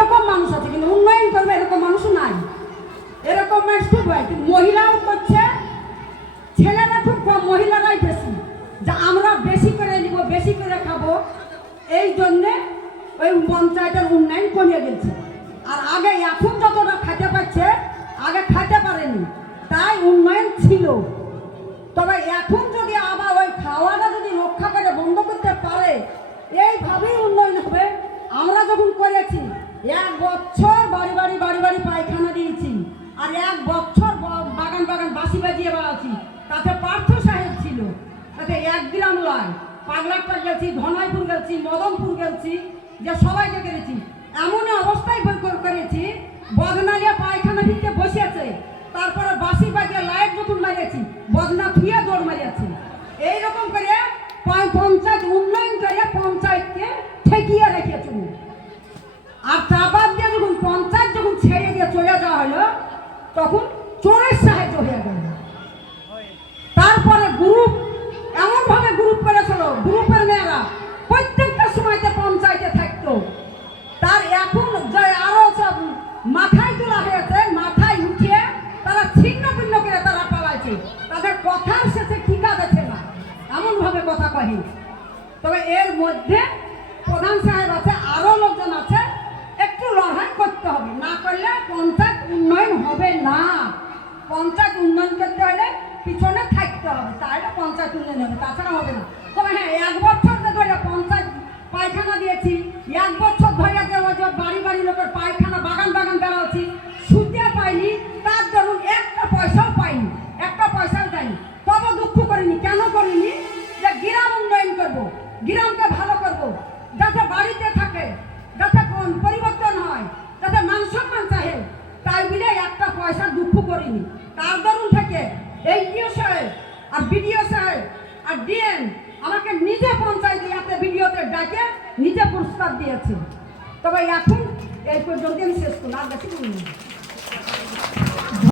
রকম মানুষ আছে, কিন্তু উন্নয়ন করবে এরকম মানুষও নাই। এরকম মানুষ খুব হয়, কিন্তু মহিলাও করছে, ছেলেরা খুব কম, মহিলারাই বেশি, যে আমরা বেশি করে নিব, বেশি করে খাবো, এই জন্যে ওই পঞ্চায়েতের উন্নয়ন কমিয়ে গেছে। আর আগে এখন যতটা খাইতে পারছে আগে খাইতে পারেনি, তাই উন্নয়ন ছিল। তবে এখন যদি আবার ওই খাওয়াটা যদি রক্ষা করে বন্ধ করতে পারে, এইভাবেই উন্নয়ন হবে। আমরা যখন করেছি 1 বছর বাড়ি বাড়ি পায়খানা দিয়েছি, আর 1 বছর বাগান বাসি বাজিয়ে বেড়াচ্ছি। তাতে পার্থ সাহেব ছিল, তাতে 1 গ্রাম লয়, পাগলারটা গেছি, ধনাইপুর গেছি, মদনপুর গেছি, যে সবাইকে করেছি। এমন অবস্থায় করেছি, বদনালিয়া পায়খানা ভিতরে বসেছে, তারপরে বাসি বাজিয়ে লাইট যখন মারিয়েছি, বদনা থুয়ে দৌড় মারিয়েছি। এইরকম করে পঞ্চায়েত উন্নয়ন করে পঞ্চায়েতকে ঠেকিয়ে রেখেছে। আর তারপর দিয়ে যখন পঞ্চায়েত যখন ছেড়ে দিয়ে চলে যাওয়া হলো, তখন চোরের সাহায্য হয়ে গেল। তারপরে গ্রুপ এমনভাবে গ্রুপ করেছিল, গ্রুপের মেয়েরা প্রত্যেকটা সময়তে পঞ্চায়েতে থাকতো। তার এখন যে আরো সব মাথায় তোলা হয়েছে, মাথায় উঠিয়ে তারা ছিন্ন ভিন্ন করে তারা পালাইছে। তাদের কথার শেষে ঠিকা দেখে না, এমনভাবে কথা কহে। তবে এর মধ্যে প্রধান সাহেব আছে, আরো লোকজন আছে, একটু লড়াই করতে হবে, না করলে পঞ্চায়েত উন্নয়ন হবে না। পঞ্চায়েত উন্নয়ন করতে হলে পিছনে থাকতে হবে, তাহলে পঞ্চায়েত উন্নয়ন হবে, তাছাড়া হবে না। তবে হ্যাঁ, 1 বছর ধরে পঞ্চায়েত পায়খানা দিয়েছি, 1 বছর ধরে বাড়ি লোকের পায়খানা বাগান বেড়াচ্ছি, শুতে পাইনি, তার ধরুন একটা পয়সাও পাইনি, একটা পয়সাও পাইনি। তবে দুঃখ করিনি। কেন করিনি? যে গ্রাম উন্নয়ন করব, গ্রামকে ভালো করব, যাতে বাড়িতে থাকে, যাতে পরিবর্তন হয়, যাতে মান সম্মান চাহে, তাই মিলে একটা পয়সা দুঃখ করিনি। তার দরুন থেকে এই ইউ সাহেব আর বিডিও সাহেব আর ডিএম আমাকে নিজে পঞ্চায়েত ইয়াতে ভিডিওতে ডাকে নিজে পুরস্কার দিয়েছে। তবে এখন এই পর্যন্ত আমি শেষ করলাম, আর বেশি বলিনি।